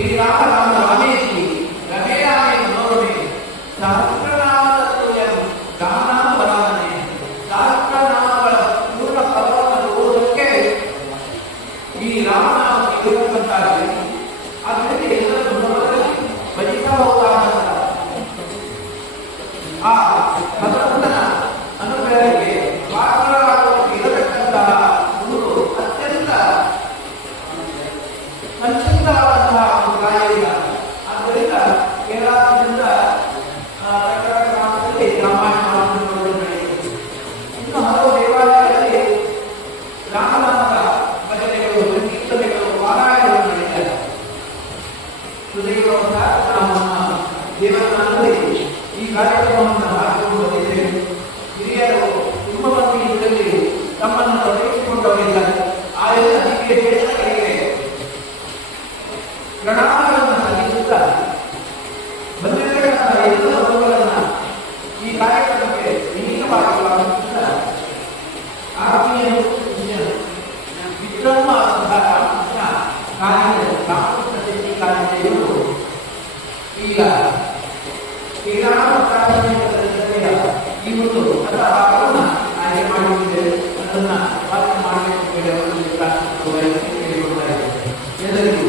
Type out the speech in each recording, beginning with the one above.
ಶ್ರೀರಾಮ ರಮೇಶಿ ರಮೇರಾಮೇ ಮನೋರಮೆ ಸಹಸ್ರನಾಮತತ್ವಯಂ ಗಾನಾಪರಾಧನೆ ಸಹಸ್ರನಾಮಗಳ ಪೂರ್ಣ ಫಲವನ್ನು ಓದೋದಕ್ಕೆ ಈ ರಾಮನಾಮ ಇರತಕ್ಕಂತಾಗಿದೆ. ಅದರಿಂದ ಎಲ್ಲರೂ ಭಗವಂತನಲ್ಲಿ ಭಜಿಸಬಹುದಾದ ಆ ಭಗವಂತನ ಅನುಗ್ರಹಕ್ಕೆ ಪಾತ್ರರಾಗುವಂತೆ ಇರತಕ್ಕಂತಹ ಗುರು ಅತ್ಯಂತ ಸಂಕ್ಷಿಪ್ತವಾದಂತಹ ಒಂದು ಕಾರ್ಯ. ಆದ್ದರಿಂದ ಕೇರಳದಿಂದ ರಾಮಾಯಣದಲ್ಲಿ ಇನ್ನು ಹಲವು ದೇವಾಲಯಗಳಲ್ಲಿ ರಾಮನಾಮದ ಭಜನೆಗಳು, ಸಂಕೀರ್ತನೆಗಳು, ಪಾರಾಯಣಗಳು ನಡೆಯುತ್ತಾರೆ. ದೇವಸ್ಥಾನದಲ್ಲಿ ಈ ಕಾರ್ಯಕ್ರಮವನ್ನು ಹಾಕಿಕೊಂಡು ಬಂದಿದ್ದೇವೆ. ಹಿರಿಯರು ತುಂಬ ಮಂದಿ ಇದರಲ್ಲಿ ತಮ್ಮನ್ನು ತೊಡಗಿಸಿಕೊಂಡವರಿದ್ದಾರೆ. ಆ ಎಲ್ಲ ದಿವ್ಯ ದೇಶಗಳಿಗೆ ಪ್ರಣಾಮಗಳನ್ನು ಸಲ್ಲಿಸುತ್ತಾ ಬಂದಿರತಕ್ಕಂತಹ ಎಲ್ಲ ಬಂಧುಗಳನ್ನು ಈ ಕಾರ್ಯಕ್ರಮಕ್ಕೆ ವಿನೀತವಾಗಿ ಸ್ವಾಗತಿಸುತ್ತಾ ಆತ್ಮೀಯರು ವಿಕ್ರಮ ರಾಮಕೃಷ್ಣ ರಾಮಕೃಷ್ಣ ಶೆಟ್ಟಿ ಕಾಲೇಜು ಈಗ ಶ್ರೀರಾಮ ಪ್ರಾಥಮಿಕ ಈ ಒಂದು ಭಾಗವನ್ನು ಆಯ್ಕೆ ಮಾಡಿದ್ದೇವೆ. ಅದನ್ನು ವಾಚನ ಮಾಡಬೇಕು ಹೇಳಿ ಅವರಲ್ಲಿ ಕೇಳಿಕೊಳ್ತಾ ಇದ್ದೇವೆ. ಎಲ್ಲರಿಗೂ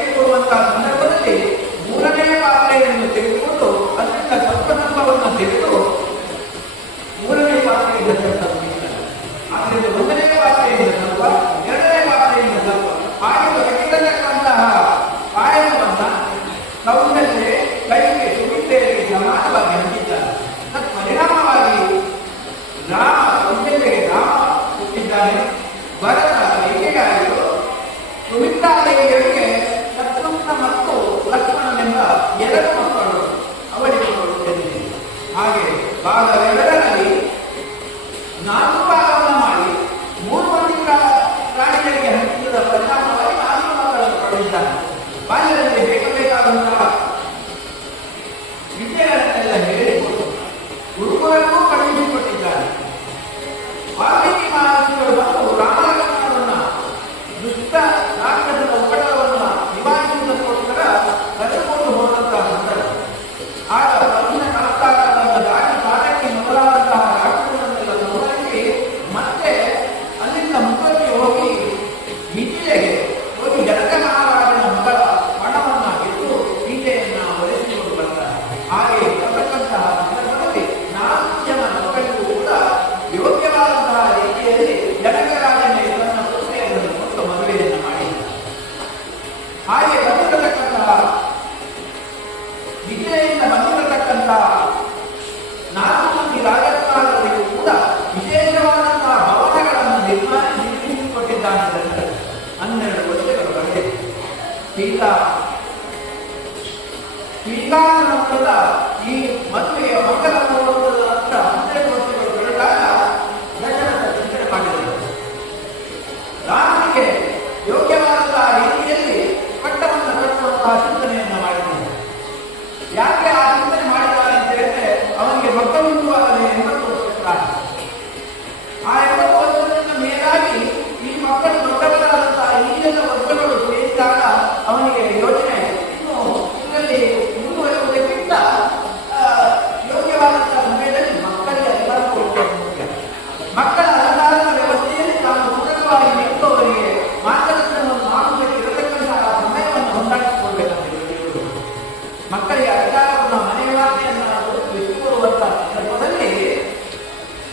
ಕೊಡುವಂತಹ ಸಂದರ್ಭದಲ್ಲಿ ಮೂರನೇ ಪಾತ್ರೆಯನ್ನು ತೆಗೆದುಕೊಂಡು ಅದರಿಂದ ಸ್ವಲ್ಪವನ್ನು ತೆಗೆದು ಮೂರನೇ ಪಾತ್ರೆಯಿಂದ ಆದ್ದರಿಂದ ಒಂದನೇ ಪಾತ್ರೆಯಿಂದ ಸ್ವಲ್ಪ, ಎರಡನೇ ಪಾತ್ರೆಯಿಂದ ಸ್ವಲ್ಪ ಹಾಗೆ ತೆಗೆದಿರತಕ್ಕಂತಹ ಪಾಯಸವನ್ನು ಕೌಂಡಲ್ಲೇ ಕೈಗೆ ಸುಮಿತ್ರೆಯರಿಗೆ ಸಮಾನವಾಗಿ ಹಂಚಿದ್ದಾರೆ. ತತ್ಪರಿಣಾಮವಾಗಿ ರಾಮ ಕೌಂಡಲ್ಯಗೆ ರಾಮ ಹುಟ್ಟಿದ್ದಾನೆ, ಭರತ ಕೈಗೆಗಾಯಿತು, ಸುಮಿತ್ರಾದೇವಿಯರಿಗೆ ಶತ್ರುಘ್ನ ಮತ್ತು ಲಕ್ಷ್ಮಣನೆಂಬ ಎರಡು ಮಕ್ಕಳು ಅವರಿಗೆ ಜನಿಸಿದರು. ಹಾಗೆ ಭಾಗವೆರಡರಲ್ಲಿ 4 ಭಾಗವನ್ನು ಮಾಡಿ 3 ಮಂದಿ ರಾಣಿಯರಿಗೆ ಹಂಚಿದ ಪರಿಣಾಮವಾಗಿ 4 ಮಕ್ಕಳನ್ನು ಪಡೆದಿದ್ದಾರೆ. ಬಾಲ್ಯದಲ್ಲಿ ಬೇಕಾದಂತಹ ವಿದ್ಯೆಗಳನ್ನೆಲ್ಲ ಹೇಳಿಕೊಟ್ಟು ಗುರುಕುಲಕ್ಕೂ ಕಳುಹಿಸಿಕೊಟ್ಟಿದ್ದಾರೆ. ವಾಲ್ಮೀಕಿ ಮಹರ್ಷಿಗಳು ಬಂದು ರಾಮಲಕ್ಷ್ಮಣರನ್ನ ದುಷ್ಟ ರಾಕ್ಷಸದ ಉಪಟಳವನ್ನು ನಿವಾರಿಸುವುದಕ್ಕೋಸ್ಕರ ಸೀತಾ ಶ್ರೀಕಾಂತನಂತದ ಈ ಮದುವೆಯ ಮಂಗಲ ಮುಹೂರ್ತದ ನಂತರ 12 ವರ್ಷಗಳು ಕಳೆದಾಗ ದಶರಥ ಚಿಂತನೆ ಮಾಡಿದರು. ರಾಮನಿಗೆ ಯೋಗ್ಯವಾದಂತಹ ರೀತಿಯಲ್ಲಿ ಪಟ್ಟವನ್ನು ಕಟ್ಟುವಂತಹ ಚಿಂತನೆಯನ್ನು ಮಾಡಿದ್ದಾರೆ. ಯಾಕೆ ಆ ಚಿಂತನೆ ಮಾಡಿದ್ದಾರೆ ಅಂತ ಹೇಳಿದ್ರೆ ಅವನಿಗೆ ಮಕ್ಕಳುಂಟಾಗಲಿ 80 ವರ್ಷ. ಆ 80 ವರ್ಷದಿಂದ ಮೇಲಾಗಿ ಈ ಮಕ್ಕಳು ದೊಡ್ಡವರಾದಂತಹ ಈಗಿನ ವರ್ಷಗಳು ಸೇರಿದಾಗ ಅವನಿಗೆ ಯೋಚನೆ ಇನ್ನು ಇದರಲ್ಲಿ ಮುಂದುವರಿಯುವುದಕ್ಕಿಂತ ಯೋಗ್ಯವಾದಂತಹ ಸಮಯದಲ್ಲಿ ಮಕ್ಕಳಿಗೆ ಎಲ್ಲರಿಗೂ ಮುಖ್ಯ. ಮಕ್ಕಳ ಅನುದಾನದ ವ್ಯವಸ್ಥೆಯಲ್ಲಿ ತಾನು ಪೂರಕವಾಗಿ ನಿಂತು ಅವರಿಗೆ ಮಾರ್ಗದರ್ಶನವನ್ನು ಮಾಡುವುದಕ್ಕಿರತಕ್ಕಂತಹ ಸಮಯವನ್ನು ಹೊಂದಾಣಿಸಿಕೊಳ್ಬೇಕಂತ ಮಕ್ಕಳಿಗೆ ಅಧಿಕಾರವನ್ನು ಮನೆಯೊಳಗೆಯನ್ನು ಬಿಟ್ಟುಕೊಡುವಂತಹ ಸಂದರ್ಭದಲ್ಲಿ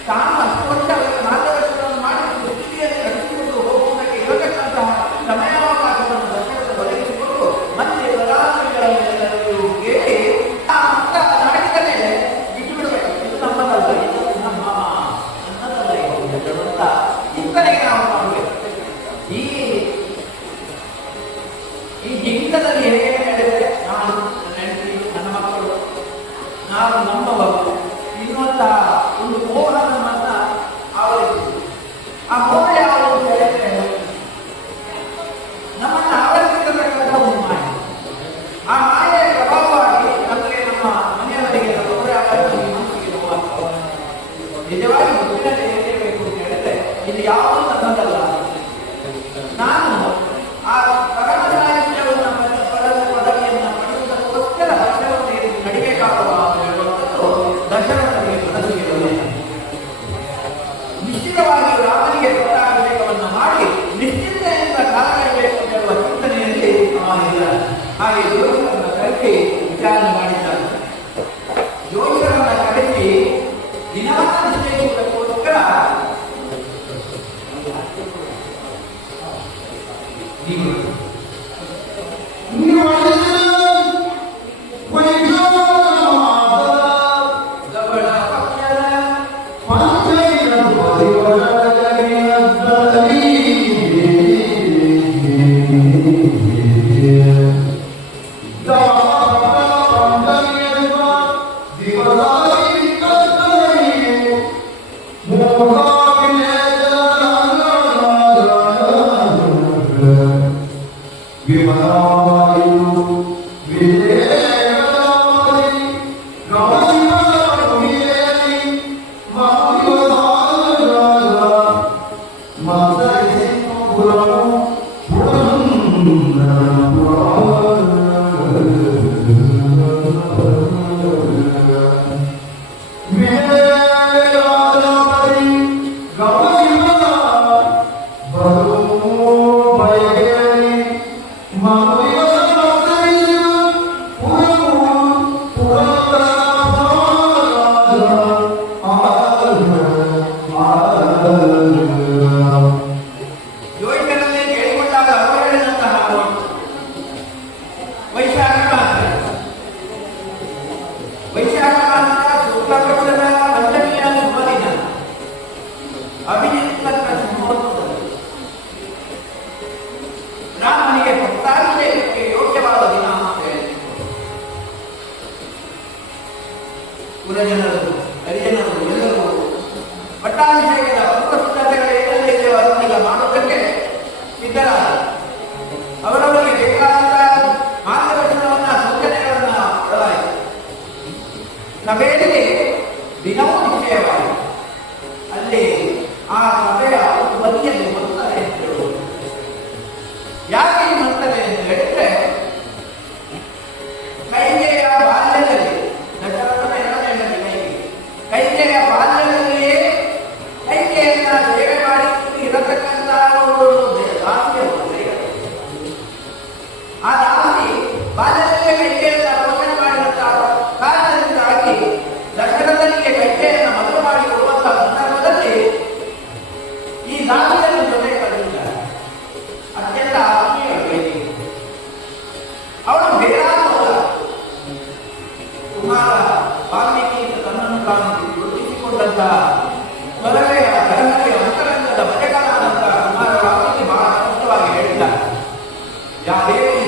ತಾನು 10 ವರ್ಷ ಅವರಿಗೆ ಮಾರ್ಗದರ್ಶನವನ್ನು ಮಾಡಿ ವೃತ್ತಿಯಲ್ಲಿ ನಡೆಸಿಕೊಂಡು ಹೋಗುವುದಕ್ಕೆ ಇರತಕ್ಕಂತಹ ಸಮಯಾವಕಾಶವನ್ನು ದಶರಥ ಒದಗಿಸಿಕೊಂಡು ಮತ್ತೆ ಪ್ರಧಾನಮಂತ್ರಿಗಳನ್ನೆಲ್ಲರೂ ಕೇಳಿ ಆ ಮಕ್ಕಳ ನಾಡಿದ ಮೇಲೆ ಬಿಟ್ಟು ಬಿಡಬೇಕು. ಇದು ನಮ್ಮದಲ್ಲ, ಇದು ನಮ್ಮ ನನ್ನದಲ್ಲ ಅಂತ ಚಿಂತನೆಗೆ ನಾವು ಮಾಡಬೇಕು. ಈ ಜೀವಿತದಲ್ಲಿ ಹೇಗೆ ಹೇಳಿದ್ರೆ ನಾನು ನನ್ನ ಮಕ್ಕಳು ನಾವು ನಮ್ಮವರು ಇನ್ನುವಂತಹ ಒಂದು ಮೋಹ ನಮ್ಮನ್ನ ಆವರಿಸಿದೆ. ಆ ಮೋಹ ಯಾವುದು ಅಂತ ಹೇಳಿದ್ರೆ ನಮ್ಮನ್ನು ಆವರಿಸಿರತಕ್ಕಂಥ ಒಂದು ಮಾಯೆ. ಆ ಮಾಯೆಯ ಪ್ರಭಾವವಾಗಿ ನಮಗೆ ನಮ್ಮ ಮನೆಯವರಿಗೆ ಮನಸ್ಸಿಗೆ ನೋವಾಗ್ತದೆ. ನಿಜವಾಗಿ ಗೊತ್ತಿನಲ್ಲಿ ಹೇಳಬೇಕು ಅಂತ ಹೇಳಿದ್ರೆ ಇದು ಯಾವುದು ನನ್ನದಲ್ಲ. ನಾನು ಆ ಪರಮ ಸಾಹಿತ್ಯವನ್ನು ಪದವಿಯನ್ನು ಪಡೆಯುವುದಕ್ಕೋಸ್ಕರ ದಶರಥನಿಗೆ ನಡಿಬೇಕಾಗುವ ಅಂತ ಹೇಳುವಂಥದ್ದು ದಶರಥನಿಗೆ ಮನಸ್ಸಿಗೆ ಬಂದಿದೆ. ನಿಶ್ಚಿತವಾಗಿ ರಾಮನಿಗೆ ಪಟ್ಟಾಭಿಷೇಕವನ್ನು ಮಾಡಿ ನಿಶ್ಚಿಂತೆಯಿಂದ ಕಾಲ ಕಳೆಯಬೇಕು ಅಂತ ಹೇಳುವ ಚಿಂತನೆಯಲ್ಲಿ ಅವನಿದ್ದಾರೆ. ಹಾಗೆ ಜೋಯಿಸರನ್ನು ಕರೆಸಿ ವಿಚಾರಣೆ ಮಾಡಿದ್ದಾರೆ. ಜೋಯಿಸರನ್ನು ಕರೆಸಿ ದಿನವನ್ನು ನಿಶ್ಚಯಿಸುವುದಕ್ಕೋಸ್ಕರ ರಾಮನಿಗೆ ಪಟ್ಟಾಭಿಷೇಕಕ್ಕೆ ಯೋಗ್ಯವಾದ ದಿನ ಅಂತ ಹೇಳಿ ಪುರಜನರು ಹರಿಜನರು ಎಲ್ಲರೂ ಪಟ್ಟಾಭಿಷೇಕದ ಪೂರ್ವಸಿದ್ಧತೆಗಳು ಏನೆಲ್ಲ ಅದನ್ನೆಲ್ಲ ಮಾಡುವುದಕ್ಕೆ ಸಿದ್ಧರಾದ ಅವರವರಿಗೆ ಬೇಕಾದಂತಹ ಮಾರ್ಗದರ್ಶನವನ್ನ ಸೂಚನೆಗಳನ್ನ ಕೊಡಲಾಯಿತು. ಸಭೆಯಲ್ಲಿ ದಿನವೂ ನಿಶ್ಚಯವಾಗಿ ಅಲ್ಲಿ ಆ ಸಭೆಯ ಬದಿಯಲ್ಲಿ ಮಂಥನೆ ಅಂತ ಹೇಳುವುದು. ಯಾಕೆ ಈ ಮಂಥನೆ ಅಂತ ಹೇಳಿದ್ರೆ ಕೈಕೆಯ ಬಾಲ್ಯದಲ್ಲಿ ದಶರಥನ ಎರಡನೇ ಮನೆ ಕೈಕೆಯ ಬಾಲ್ಯದಲ್ಲಿಯೇ ಕೈಕೆಯನ್ನ ಸೇವೆ ಮಾಡಿ ಇರತಕ್ಕಂತಹ ದಾಸಿಯ ಆ ದಾಸಿ ಬಾಲ್ಯದಲ್ಲೇ ಕೈಕೆಯನ್ನ ಪೋಷಣೆ ಮಾಡಿದಂತಹ ಕಾರಣದಿಂದಾಗಿ ದಶರಥನಿಗೆ ಕೈಕೆಯನ್ನು ಮದುವೆ ಮಾಡಿ ಕೊಡುವಂತಹ ಸಂದರ್ಭದಲ್ಲಿ ಈ ದಾಸಿಯನ್ನು ಜೊತೆ ಕರೆದಿದ್ದಾರೆ. ಅತ್ಯಂತ ಆತ್ಮೀಯ ವ್ಯಕ್ತಿ ಅವಳು ಬೇರಾದವಲ್ಲ. ಕುಮಾರ ವಾಲ್ಮೀಕಿ ತನ್ನನ್ನು ತಾನು ಗುರುತಿಸಿಕೊಂಡಂತಹ ತೊಲವೆಯ ಧರ್ಮಕ್ಕೆ ಅಂತರಂಗದ ಬಜೆಗಾರನಾದಂತಹ ಕುಮಾರ ವಾಲ್ಮೀಕಿ ಬಹಳ ಸ್ಪಷ್ಟವಾಗಿ ಹೇಳಿದ್ದಾರೆ. ಯಾರೇ ಈ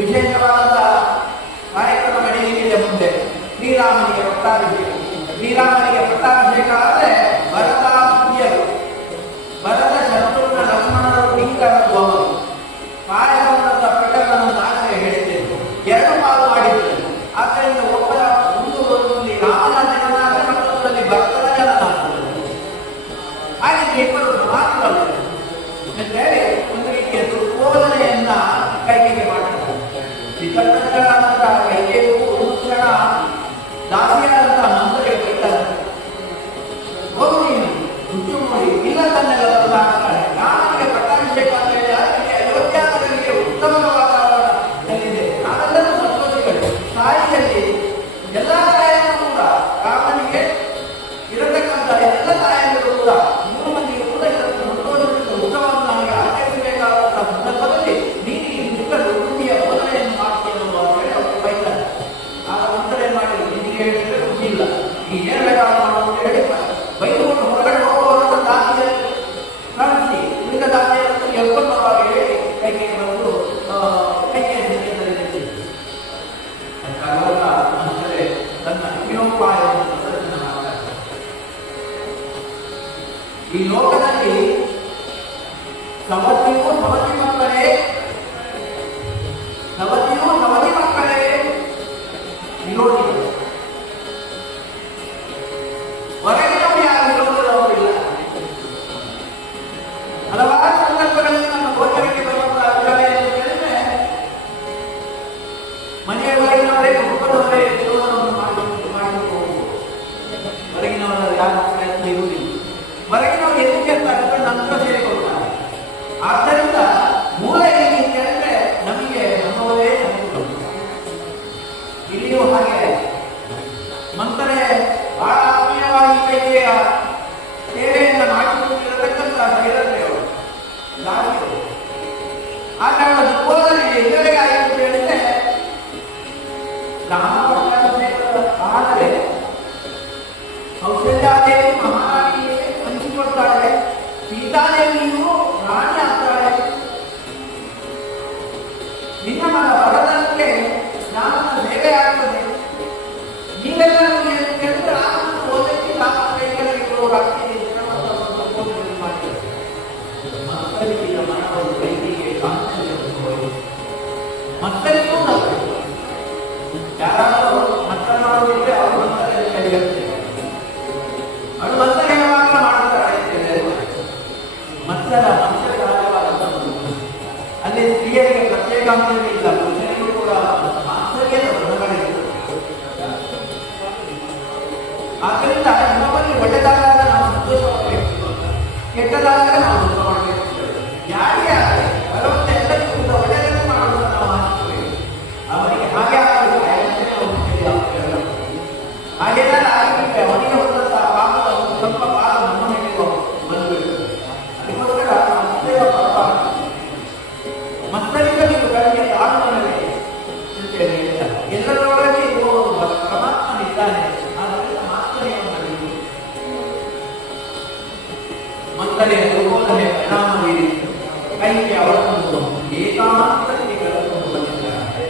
ವಿಶೇಷವಾದಂತಹ ಕಾರ್ಯಕ್ರಮ ನಡೆಯಲಿದೆ ಮುಂದೆ. ಶ್ರೀರಾಮನಿಗೆ ಪಟ್ಟಾಭಿಷೇಕ. ಶ್ರೀರಾಮನಿಗೆ ಪಟ್ಟಾಭಿಷೇಕ ಆದರೆ ಭರತ ಪ್ರಿಯರು, ಭರತ ಶತ್ರುಘ್ನ ಲಕ್ಷ್ಮಣರು ಕಿಂಕರರು ಅವರು ಪಾಯಸದ ಪ್ರಕರಣವನ್ನು ಆಗಲೇ ಹೇಳಿದ್ದೇನೆ. ಎರಡು ಪಾಲು ಮಾಡಿದ್ದರು. ಆದ್ದರಿಂದ ಒಬ್ಬರ ಒಂದು ರಾಮನ ಜನನಾದ ಮತ್ತೊಂದರಲ್ಲಿ ಭರತನ ಜನನಾದ ಹಾಗೆ ಇಬ್ಬರು ಸಮಾನವಲ್ಲ ಅಂತೇಳಿ ಒಂದು ರೀತಿಯ ದುರ್ಬೋಧನೆಯನ್ನ ಕೈಗೆ ಮಾಡಿದ್ದಾರೆ. ವಿಕಟಗಳಾದಂತಹ ಕೈಗೆಯೂ ಒಂದು ಕ್ಷಣ ದಾಸಿಯಾದಂತಹ ಮಂತ್ರಿಗೆ ಬೈತಾರೆ, ಹೋಗು ನೀನು ರುಚು ನೋಡಿ ಇಲ್ಲ ತನ್ನೆಲ್ಲ ಮಾಡ್ತಾರೆ. ರಾಮನಿಗೆ ಪಟ್ಟಾಭಿಷೇಕ ಅಂತ ಹೇಳಿ ಅದಕ್ಕೆ ಅಯೋಧ್ಯಾನಗರಿಗೆ ಉತ್ತಮ ವಾತಾವರಣ ಎಲ್ಲಿದೆ. ನಾವೆಲ್ಲರೂ ಸಂತೋಷಗಳು. ತಾಯಿಯಲ್ಲಿ ಎಲ್ಲ ತಾಯಿಯೂ ಕೂಡ ರಾಮನಿಗೆ ಇರತಕ್ಕಂಥ ಎಲ್ಲ ತಾಯಿಯರು ಕೂಡ 3 ಮಂದಿಗೆ ಕೂಡ ಇದನ್ನು ಸಂತೋಷದಿಂದ ಉತ್ಸವವನ್ನು ನಮಗೆ ಆಚರಿಸಬೇಕಾದಂತಹ ಸಂದರ್ಭದಲ್ಲಿ ನೀನು ಈ ದುಃಖ ದುರ್ಬುದ್ಧಿಯ ಬೋಧನೆಯನ್ನು ಮಾಡ್ತೇನೆ ಅಂತ ಹೇಳಿ ಅವರು ಬೈತಾರೆ. ಆಗ ಮಂತ್ರಿ ಮಾಡಿದ್ರು, ನಿನಗೆ ಹೇಳಿದ್ರೆ ಬುದ್ಧಿ ಇಲ್ಲ, ಈ ಏನು ಬೇಕಾದ್ರೂ ಮಾಡು ಅಂತ ಹೇಳಿ ಬೈದುಕೊಂಡು ಹೊರಗಡೆ ಹೋಗುವವರನ್ನು ದಾಸಿಯನ್ನು ಕಳಿಸಿ ಉಳಿದ ದಾಸಿಯನ್ನು ಎಲ್ಕೊಂಡವಾಗ ಹೇಳಿ ಕೈಗೆ ಬಂದು ಕೈಗೆ ಅಂದರೆ ತನ್ನ ಜೀವೋಪಾಯವನ್ನು ಪ್ರದರ್ಶನ ಮಾಡ್ತಾರೆ. ಈ ಲೋಕದಲ್ಲಿ ಸವತಿಯೂ ಸವತಿ ಮಕ್ಕಳೇ, ಸವತಿಯೂ ಸವತಿ ಮಕ್ಕಳೇ ವಿರೋಧಿಗಳು. ಹೊರಗಿನವರು ಯಾರು ವಿರೋಧದವರಿಲ್ಲ. ಹಲವಾರು ಸಂದರ್ಭಗಳಲ್ಲಿ ನಮ್ಮ ಗೋಚರಕ್ಕೆ ಬರುವಂತಹ ಅಭಿಪ್ರಾಯ ಏನು ಹೇಳಿದ್ರೆ, ಮನೆಯ ಹೊರಗಿನವರೇ ಕುಟುಂಬದವರೇ ವಿರೋಧವನ್ನು ಮಾಡಿಕೊಂಡು ಹೊರಗಿನವರ ಯಾರು ಪ್ರಯತ್ನ ಇರುವುದಿಲ್ಲ. ಹೊರಗಿನವರು ಎಲ್ಲಿ ಕೇಳ್ತಾರೆ ನಂತರ ಸೇರಿಕೊಳ್ತಾರೆ. ಆದ್ದರಿಂದ ಮೂಲ ಏನು ಅಂತ ಹೇಳಿದ್ರೆ ನಮಗೆ ನಮ್ಮವರೇ ನಮಗೆ ಇಲ್ಲಿಯೂ ಹಾಗೆ ಮಂತ್ರೆ ಬಹಳ ಆತ್ಮೀಯವಾಗಿ ಕೈಗೆ ಸೇವೆಯನ್ನು ಮಾಡಿಕೊಂಡಿರತಕ್ಕಂಥ ಸೇರರು ದಾರಿಯರು. ಆ ಕಾರಣ ದುರ್ಬೋಧನೆ ಎಲ್ಲವೇ ಆಯಿತು ಅಂತ ಹೇಳಿದ್ರೆ ಆದರೆ ಕೌಶಲ್ಯಾದೇವಿ ಮಹಾರಾಣಿಗೆ ಹಂಚಿಕೊಡ್ತಾಳೆ, ಸೀತಾದೇವಿಯು ರಾಣಿ ಆಗ್ತಾಳೆ. ನಿನ್ನ ಮಗ ಭರತನಿಗೆ ರಾಮನ ಸೇವೆ ಆಗ್ತದೆ. ನೀವೆಲ್ಲ ಏನು ಕೇಳಿದ್ರೆ ರಾಮನ ಓದಕ್ಕೆ ರಾಮನ ಕೈಗಳಿಗೆ ಕೊಡುವರಾಗ್ತಿದೆ ಮಾಡಿದ್ದಾರೆ. ಮಕ್ಕಳಿಗೆ ಮನವನ್ನು ಕೈಗೆ ಮಕ್ಕಳಿಗೂ ಯಾರಾದರೂ ಮಕ್ಕಳ ಮಾಡುವುದಿದ್ರೆ ಅವರು ಮಕ್ಕಳಲ್ಲಿ ಕಲಿಯುತ್ತೆ. ಅದು ಮಕ್ಕಳೇ ಮಾತ್ರ ಮಾಡುತ್ತಾರೆ. ಮಕ್ಕಳ ಅಲ್ಲಿ ಸ್ತ್ರೀಯರಿಗೆ ಪ್ರತ್ಯೇಕ ಅಂತೇಳಿ ಇಲ್ಲ, ಪುರುಷರಿಗೂ ಕೂಡ ಮಾತ್ಸರ್ಯದ ಗುಣಗಳಿವೆ. ಆದ್ದರಿಂದ ಇನ್ನೊಬ್ಬರಿಗೆ ಒಳ್ಳೆದಾದಾಗ ನಾವು ಸಂತೋಷ ಮಾಡಬೇಕು, ಕೆಟ್ಟದಾದಾಗ ನಾವು ದುಃಖ ಮಾಡಬೇಕು. ಯಾರಿಗೆ ಆಗಲಿ ಭಗವಂತ ಎಲ್ಲರಿಗೂ ಕೂಡ ಒಳ್ಳೆಯದನ್ನು ಮಾಡುವುದನ್ನು ನಾವು ಆಶಿಸಬೇಕು. ಅವರಿಗೆ ಹಾಗೆ ಆಗಲು ಹಾಗೇನಾರ ಆಗಿಬಿಟ್ಟೆ ಅವನಿಗೆ ಹೊಂದಂತಹ ಪಾಪದ ಒಂದು ಸ್ವಲ್ಪ ಪಾಪ ನಮ್ಮ ಮೇಲೆ ಬಂದಬೇಕು. ಅದಕ್ಕೋಸ್ಕರ ಮತ್ತೆಯ ಪಾಪ ಮತ್ತರಿಗೆ ನೀವು ಕಡಿಮೆ ಆತ್ಮನಲ್ಲಿ ಚಿಂತನೆ ಇಲ್ಲ. ಎಲ್ಲರೊಳಗೆ ಪರಮಾತ್ಮನಿದ್ದಾನೆ. ಆದ್ದರಿಂದ ಮಾತ್ಸರ್ಯವನ್ನು ಮಂತ್ರೆಯ ದುರ್ಬೋಧನೆ ಪರಿಣಾಮ ಬೀರಿ ಕೈಗೆ ಅವರನ್ನು ಏಕಾಂತಕ್ಕೆ ಕರೆದುಕೊಂಡು ಬಂದಿದ್ದಾರೆ.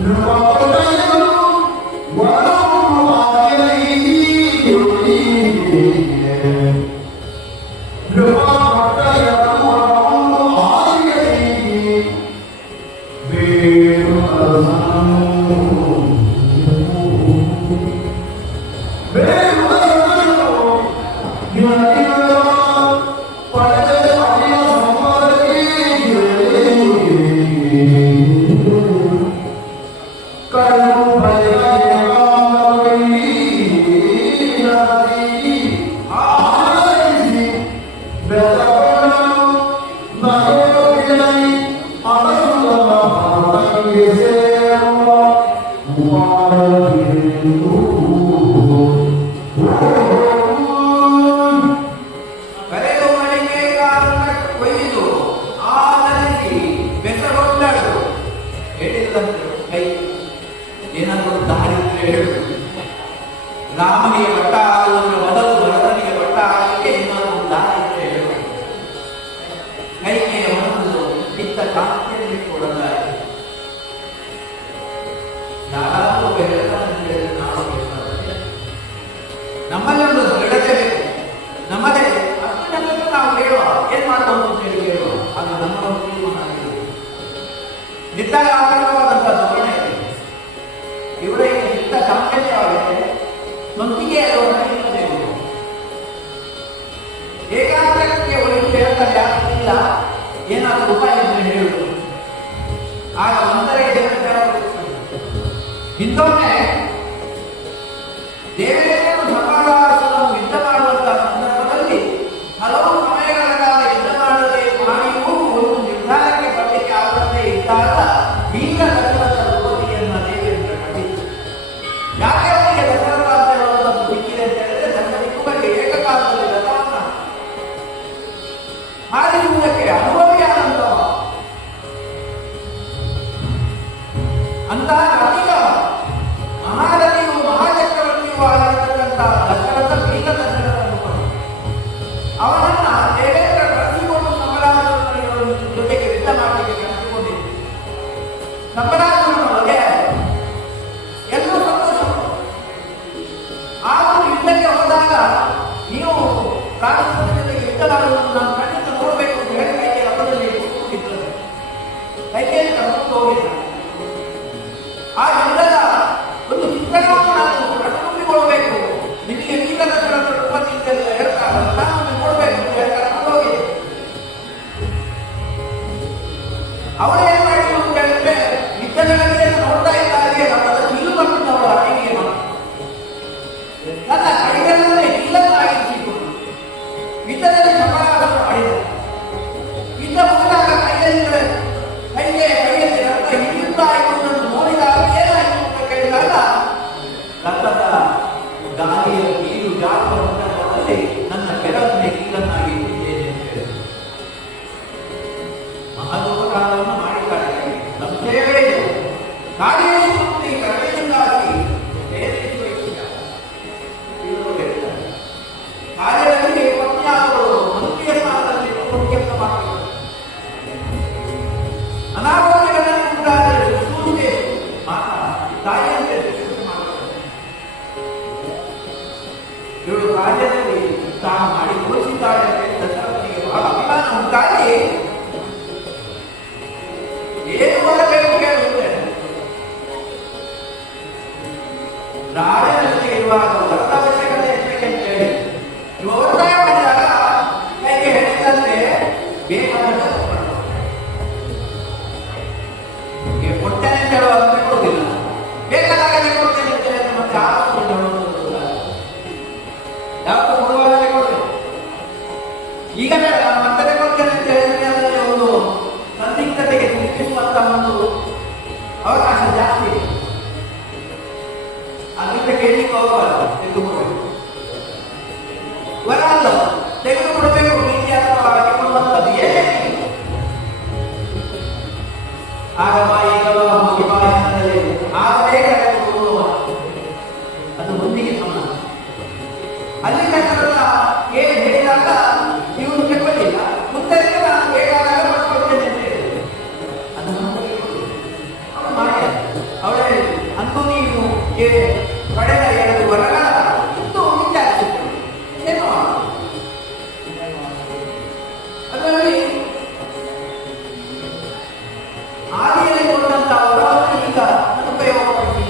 No. ಕರೆದು ಮನೆಗೆ ಕಾರಣ ಕೊಯ್ದು ಆದರಿಸಿ ಬೆಸಗೊಂಡಳು. ಹೇಳಿದಂತೆ ಕೈ ಏನಾದರೂ ದಾರಿದ್ರೆ ಹೇಳು. ರಾಮನಿಗೆ ಬಟ್ಟ ಆಗುವುದರ ಮೊದಲು ಭರತನಿಗೆ ಬಟ್ಟ ಆಗಲಿಕ್ಕೆ ಏನಾದರೂ ದಾರಿದ್ರೆ ಹೇಳು. ಕೈಕೆಯ ಮನಸ್ಸು ಇತ್ತ ಕಾಂತಿಯಲ್ಲಿ ಕೊಡಲಾರೆ. ಯಾರಾದರೂ ಬೆಳೆದ ನಾವು ನಮ್ಮಲ್ಲಿ ಒಂದು ದೃಢತೆ ಬೇಕು. ನಮ್ಮದೇ ಅಷ್ಟು ನಾವು ಕೇಳುವ ಏನ್ ಮಾಡಬಹುದು ಅಂತ ಹೇಳಿ ಕೇಳುವ. ಅದು ನಮ್ಮ ಒಂದು ತೀರ್ಮಾನ ಆಗಿದೆ. ನಿರ್ಧಾರ ಆಧಾರವಾದಂತಹ ಧೋರಣೆ ಇದೆ. ಇವರಿಗೆ ನಿಂತ ಸಾಮಾನ್ಯವಾಗಿದೆ. ಸ್ವಂತಿಗೆ ಇಲ್ಲಬೇಕು. ಏಕಾಂತಕ್ಕೆ ಒಳಗೆ ಹೇಳ್ತಾರೆ ಯಾರು ಇಲ್ಲ, ಏನಾದರೂ ಉಪಾಯ ಹೇಳುವುದು. ಆಗ ಮಂತ್ರಿಗೆ ಹಿಂದೊಮ್ಮೆ ದೇವೇಂದ್ರನು ಸಕಾಲಾಸನವನ್ನು ಯುದ್ಧ ಮಾಡುವಂತಹ ಸಂದರ್ಭದಲ್ಲಿ ಹಲವು ಸಮಯಗಳ ಕಾಲ ಯುದ್ಧ ಮಾಡದೆ ಮಾಡಿಯೂ ಒಂದು ನಿರ್ಧಾರಕ್ಕೆ ಬರಲಿಕ್ಕೆ ಆಗದೆ ಇದ್ದಾಗ ವೀರ ದಶರಥ ದ್ರೌಪದಿಯನ್ನ ದೇವೇಂದ್ರ ಕಂಡಿತು. ಯಾಕೆ ಅವರಿಗೆ ದಶರಥ ಅಂತ ಹೇಳುವಂಥದ್ದು ಸಿಕ್ಕಿದೆ ಅಂತ ಹೇಳಿದ್ರೆ ದಶರಥನಿಗೂ ಬಗ್ಗೆ ಏಕಕಾಲದಲ್ಲಿ ರಥವನ್ನ ಮಾಡಿರುವುದಕ್ಕೆ ಅನುಭವಿಯಾದಂತಹ ಅಂತಹ ಅಧಿಕ ಮಹಾರಥಿಯು ಮಹಾಚಕ್ರವರ್ತಿಯೂ ಆಗಿರತಕ್ಕಂತಹ ದಶರಥ ವೀರ ದಶರಥನು ಅವನನ್ನ ದೇವೇಂದ್ರ ಕರೆಸಿಕೊಂಡು ಸಂಬರಾಸುರನ ಜೊತೆಗೆ ಯುದ್ಧ ಮಾಡಲಿಕ್ಕೆ ಕರೆಸಿಕೊಂಡಿದ್ದರು. ಸಂಬರಾಸುರನ ಬಗ್ಗೆ ಎಲ್ಲರೂ ಸಂತೋಷಪಟ್ಟರು. ಆಗ ಯುದ್ಧಕ್ಕೆ ಹೋದಾಗ ನೀವು ರಾಕ್ಷಸರ ಜೊತೆಗೆ ಯುದ್ಧ ಮಾಡುವುದನ್ನು ನಾನು ಖಂಡಿತ ನೋಡಬೇಕು ಅಂತ ಹೇಳಿ ಕೈಗೆ ರಥದಲ್ಲಿ ಕೂತ್ಕೊಂಡಿದ್ದರು. ಕೈಯಲ್ಲಿ ಕರ್ಕೊಂಡು ಹೋಗಿದ್ದರು. ಆ ಯುದ್ಧದ ಒಂದು ಚಿತ್ರಣವನ್ನು ನಾನು ಕಟ್ಟಿಕೊಳ್ಳಬೇಕು. ನಿಮಗೆ ವೀರ ದಶರಥ ದ್ರೌಪದಿಯಿಂದ ಹೇಳ್ತಾರೆ ನಾನು ನೋಡಬೇಕು ಅಂತ ಹೇಳಿ ಕರ್ಕೊಂಡು ಹೋಗಿದೆ. ಅವರು ಏನ್ ಮಾಡಿದ್ರು ಅಂತ ಹೇಳಿದ್ರೆ ಯುದ್ಧಗಳಲ್ಲಿ ನೋಡ್ತಾ ಇದ್ದಾಗೆ ನಮ್ಮದ ನಿಲ್ಲು ಬಂದಿದ್ದವರ ಅಡಿಗೆ ನನ್ನ ಕೈಗಳನ್ನೇ ನಿಲ್ಲನ್ನಾಗಿಸಿಕೊಂಡು ಯುದ್ಧದಲ್ಲಿ ಸಮಾಧಾನ ಮಾಡಿದರು. ಯುದ್ಧ ಮುಗಿದಾಗ ಕೈಯಲ್ಲಿ ರಕ್ತ ಹಿಡಿಯುತ್ತಾ ಇರುವುದನ್ನು ನೋಡಿದಾಗ ಏನಾಯಿತು ಅಂತ ಕೇಳಿದಾಗ ರಕ್ತದ ಗಾಳಿಯ ನೀರು ಜಾರುವ ಸಂದರ್ಭದಲ್ಲಿ ನನ್ನ ಕೆಳವನ್ನೇ ಕೀಲನ್ನಾಗಿ ಇಟ್ಟಿದ್ದೇನೆ ಅಂತ ಹೇಳಿದರು. ಮಹದೋಪಕಾರವನ್ನು ಮಾಡಿದ್ದಾರೆ. ಸಂಶಯವೇ ಇದೆ. ಕಾಳಿಯೇಶ್ವರಿ ಕರಡಿಯಿಂದಾಗಿ ಕಾರ್ಯದಲ್ಲಿ ಪತ್ನಿಯಾದವರು ಮಂತ್ರಿಯ ಸ್ಥಾನದಲ್ಲಿ ಕೆಲಸ ಮಾಡಬೇಕು. ಅನಾರೋಗ್ಯಗಳನ್ನು ಕೂಡ ಸೂಚನೆ ತಾಯಿಯಂತೆ ಮಾಡಬೇಕು. ಇವಳು ಕಾರ್ಯದಲ್ಲಿ ತಾನು ಮಾಡಿ ತೋರಿಸಿದ್ದಾಳೆ ದಶರಥನಿಗೆ ಬಹಳ ಅಭಿಮಾನ ಉಂಟಾಗಿ ಏನು ಮಾಡಬೇಕು ಕೇಳುತ್ತೆ. ರಾಜನ ಜೊತೆ ಇರುವಾಗ ವರ್ತಾವಶ್ಯಕತೆ ಎಷ್ಟಕ್ಕೆ ಹೇಳಿ ನೀವು ಒತ್ತಾಯ ಮಾಡಿದಾಗ ಹೇಗೆ ಹೇಳಿದಂತೆ ಬೇಕಾದ ಕೊಟ್ಟೆ ಅಂತ ಹೇಳುವಂತೆ ಕೊಡುವುದಿಲ್ಲ. ಬೇಕಾದಾಗಲೇ ಕೊಡ್ತೇನೆ ಅಂತ ಹೇಳಿದ್ರೆ ಮತ್ತೆ ಆರೋಗ್ಯ ಹೇಳುವುದಿಲ್ಲ. ಯಾವತ್ತು ಕೊಡುವಾಗಲೇ ಕೊಡ್ತೇನೆ. ಈಗ ಮತ್ತೆ ಕೊಡ್ತೇನೆ ಅಂತ ಹೇಳಿದ್ರೆ ಅದರಲ್ಲಿ ಒಂದು ಸಂದಿಗ್ಧತೆಗೆ ಸಿಲುಕಿಸುವಂತಹ ಒಂದು ಅವಕಾಶ ಜಾಸ್ತಿ ಇದೆ. ಅದರಿಂದ ಕೇಳಲಿಕ್ಕೆ ಹೋಗಬಾರದು. ತೆಗೆದುಕೊಡಬೇಕು. ವರ ಅಲ್ಲ, ತೆಗೆದುಕೊಡಬೇಕು. ರೀತಿಯಾಗಿ ಕೊಡುವಂಥದ್ದು ಏನೇ ಆಗ ಬಾಯಿಗವ ಹೋಗಿ ಬಾಯಿನಲ್ಲಿ ಆಗಲೇ ಕೊಡುವ ಅದು ಮುಂದಿಗೆ ಸಮಾನ. ಅಲ್ಲಿ ಕಷ್ಟದ ಏನು ಹೇಳಿದಾಗ ಇವರು ತೆಕ್ಕೊಳ್ಳಿಲ್ಲ. ಮುಂದೆ ನಾನು ಬೇಕಾದಾಗ ಮಾಡ್ಕೊಳ್ತೇನೆ ಅಂತ ಹೇಳಿದೆ. ಅದು ಅವಳು ಮಾಡಿ ಅವಳೇ ಅಂತೂ ನೀವು ಪಡೆದ 2 ವರಗಳ ಇಂದು ವಿಚಾರಿಸಿಕೊಳ್ಳಿ ಏನು ಅದರಲ್ಲಿ ಆದಿಯಲ್ಲಿ ಕೊಟ್ಟಂತಹ ವರವನ್ನು ಈಗ ಸದುಪಯೋಗಪಡಿಸಿ